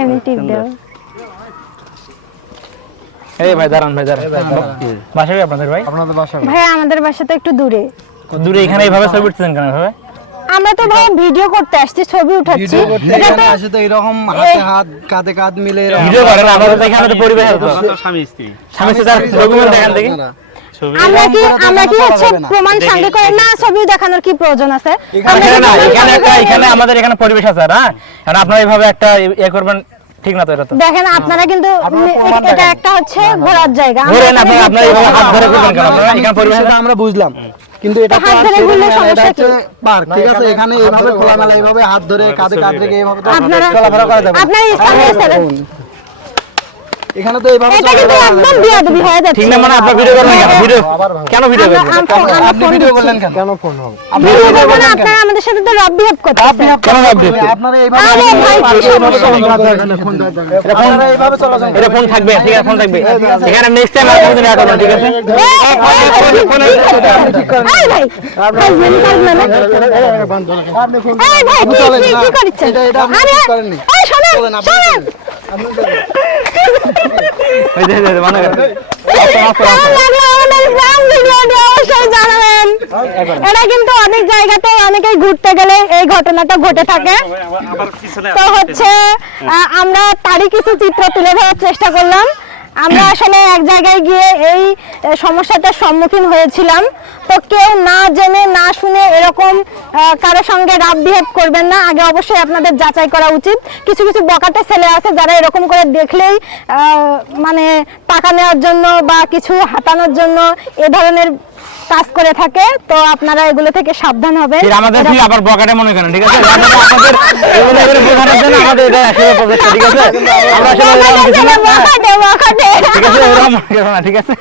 এমনি টিপ দাও। এই ভাই দাঁড়ান ভাই দাঁড়ান। বাসা আপনাদের ভাই? আপনাদের বাসা ভাই। আমাদের বাসা তো একটু দূরে। দূরে এখানে এইভাবে ছবি উঠতেছেন কেন ভাবে আমরা তো ভাই ভিডিও করতে আসছি ছবি উঠাচ্ছি। করতে এটা তো আসে তো এরকম হাতে হাত কাঁধে কাঁধ মিলে ভিডিও করেন আমাদের তো এখানে পরিবেশ স্বামী স্ত্রী। স্বামী স্ত্রী ডকুমেন্ট দেখান দেখি। আমরা কি আমরা কি হচ্ছে প্রমাণ সাঙ্গে করে? না ছবি দেখানোর কি প্রয়োজন আছে? এখানে না এখানে একটা এখানে আমাদের এখানে পরিবেশ আছে আর হ্যাঁ আপনারা এইভাবে একটা ইয়ে করবেন ঠিক না তো এটা তো? দেখেন আপনারা কিন্তু এটা একটা হচ্ছে ঘোরার জায়গা। ঘোরেন এখানে আপনি আপনার এইভাবে হাত ধরে। ঘুরবেন কেন? আপনারা এখানে পরিবেশ আমরা বুঝলাম। কিন্তু এটা তো হাত পার্ক ধরে ঘুরলে সমস্যা হচ্ছে পার্ক ঠিক আছে? এখানে এইভাবে খোলামেলা এইভাবে হাত ধরে কাঁধে কাঁধ রেখে এইভাবে আপনারা চলাফেরা করা যাবে না। আপনার ইসলামী এখানে তো এইভাবে এটা কিন্তু একদম না। বিয়াদবি হয়ে যাচ্ছে। ঠিক না মানে আপনার ভিডিও করবেন কেন? ভিডিও কেন ভিডিও করবেন আপনি ভিডিও করলেন কেন? কেন ফোন হবে? ভিডিও করব না, আপনারা আমাদের সাথে তো রব বিহেভ করতেছেন। কেন ভাববে আপনারা এইভাবে আরে ভাই, কি সমস্যা? এটা ফোন এইভাবে চলাচল এটা ফোন থাকবে ঠিক আছে ফোন থাকবে। এখানে নেক্সট টাইম আর কোনোদিন করবেন ঠিক আছে? এই, ফোনে- এই, এই ভাই, হাজবেন্ড কাজ না না? আপনি ফোন এই ভাই, কি- না। করছেন? এটা এটা আপনি আরে, ঠিক করেননি। এই শোনেন, আপনি শোনেন। মনে জানাবেন। এটা কিন্তু অনেক জায়গাতে অনেকেই ঘুরতে গেলে এই ঘটনাটা ঘটে থাকে। তো হচ্ছে আহ, আমরা তারই কিছু চিত্র তুলে ধরার চেষ্টা করলাম। আমরা আসলে এক জায়গায় গিয়ে এই সমস্যাটার সম্মুখীন হয়েছিলাম। তো কেউ না জেনে না শুনে এরকম কারও সঙ্গে রাব বিহেভ করবেন না। আগে অবশ্যই আপনাদের যাচাই করা উচিত। কিছু কিছু বকাটে ছেলে আছে যারা এরকম করে দেখলেই আহ, মানে টাকা নেওয়ার জন্য বা কিছু হাতানোর জন্য এ ধরনের কাজ করে থাকে। তো আপনারা এগুলো থেকে সাবধান হবেন। আমাদের আবার বকাটে মনে করেন ঠিক আছে? আমাদের এটা আসলে প্রচেষ্টা ঠিক আছে? আমরা আসলে। ঠিক আছে ঠিক আছে?